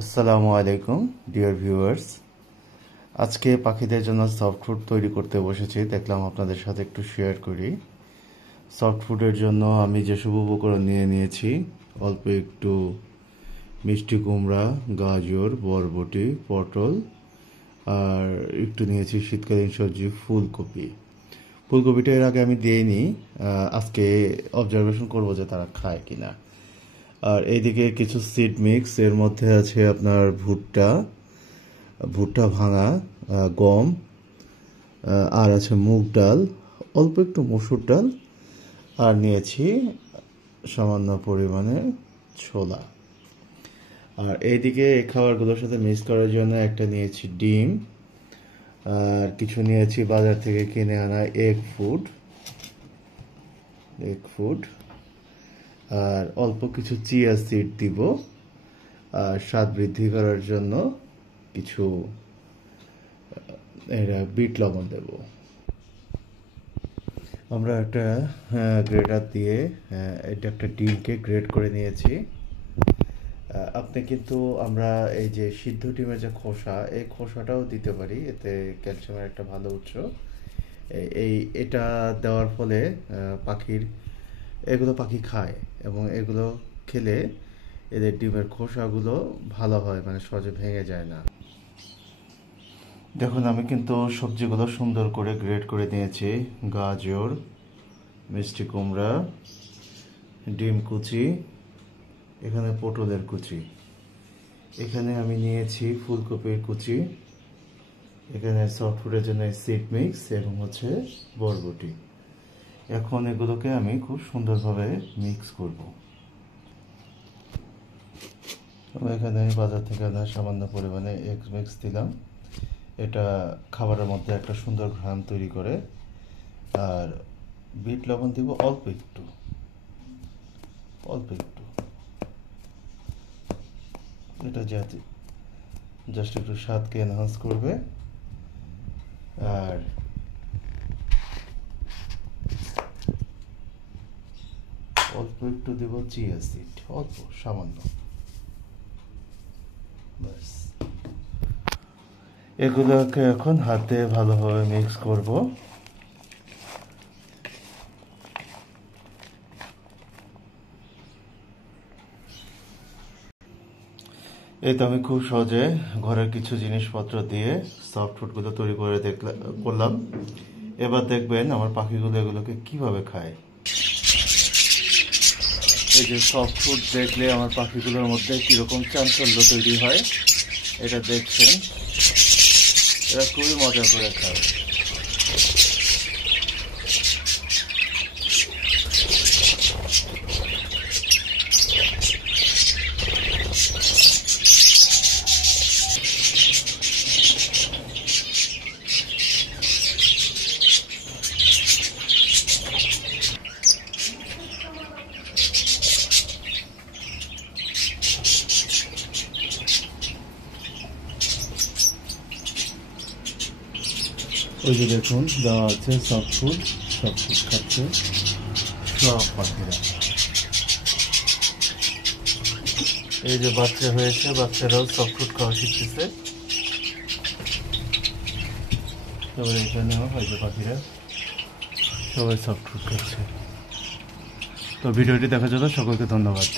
আসসালামু আলাইকুম dear viewers. আজকে পাখিদের জন্য সফট ফুড তৈরি করতে বসেছি, দেখলাম আপনাদের সাথে একটু শেয়ার করি। সফট ফুডের জন্য আমি যেসব উপকরণ নিয়ে নিয়েছি, অল্প একটু মিষ্টি কুমড়া, গাজর, বরবটি, পটল, আর একটু নিয়েছি শীতকালীন সবজি ফুলকপি। ফুলকপিটা এর আগে আমি দিইনি, আজকে অবজারভেশন করব যে তারা খায় কিনা। আর এইদিকে কিছু সিড মিক্স, এর মধ্যে আছে আপনার ভুট্টা, ভুট্টা ভাঙা, গম, আর আছে মুগ ডাল, অল্প একটু মসুর ডাল, আর নিয়েছি সামান্য পরিমাণে ছোলা। আর এইদিকে এই খাবারগুলোর সাথে মিক্স করার জন্য একটা নিয়েছি ডিম, আর কিছু নিয়েছি বাজার থেকে কিনে আনা এগ ফুড, আর অল্প কিছু চিয়া সিড দিব, আর স্বাদ বৃদ্ধি করার জন্য কিছু বিট লবণ দেব। আমরা একটা গ্রেটার দিয়ে এটা একটা ডিমকে গ্রেট করে নিয়েছি। আপনি কিন্তু আমরা এই যে সিদ্ধ ডিমের যে খোসা, এই খোসাটাও দিতে পারি, এতে ক্যালসিয়ামের একটা ভালো উৎস। এটা দেওয়ার ফলে এগুলো পাখি খায়, এবং এগুলো খেলে এদের ডিমের খোসাগুলো ভালো হয়, মানে সহজে ভেঙে যায় না। দেখুন, আমি কিন্তু সবজিগুলো সুন্দর করে গ্রেট করে নিয়েছি। গাজর, মিষ্টি কুমড়া, ডিম কুচি, এখানে পটলের কুচি, এখানে আমি নিয়েছি ফুলকপির কুচি, এখানে সফট ফুডের জন্য সিড মিক্স এবং হচ্ছে বরবটি। এখন এগুলোকে আমি খুব সুন্দরভাবে মিক্স করব। এখানে বাজার থেকে আনা সামান্য পরিমাণে এগ মিক্স দিলাম, এটা খাবারের মধ্যে একটা সুন্দর ঘ্রাণ তৈরি করে। আর বিট লবণ দিব অল্প একটু, এটা যাতে জাস্ট একটু স্বাদকে এনহান্স করবে। আর অল্প একটু দেব চিয়া সিড, অল্প সামান্য, ব্যাস। এগুলোকে এখন হাতে ভালোভাবে মিক্স করব। এই তো আমি খুব সহজে ঘরের কিছু জিনিসপত্র দিয়ে সফট ফুডগুলো তৈরি করে করলাম। এবার দেখবেন আমার পাখিগুলো এগুলোকে কিভাবে খায়। এই যে সফট ফুড দেখলে আমার পাখিগুলোর মধ্যে কিরকম চাঞ্চল্য তৈরি হয়, এটা দেখছেন, এরা খুবই মজা করে খায়। ওই যে দেখুন দেওয়া আছে সফট ফুড খাচ্ছে সব পাখিরা। এই যে বাচ্চা হয়েছে, বাচ্চারাও সফট ফুড খাওয়া শিখতেছে। তারপরে এখানেও হয়তো পাখিরা সবাই সফট ফুড খাচ্ছে। তো ভিডিওটি দেখার জন্য সকলকে ধন্যবাদ।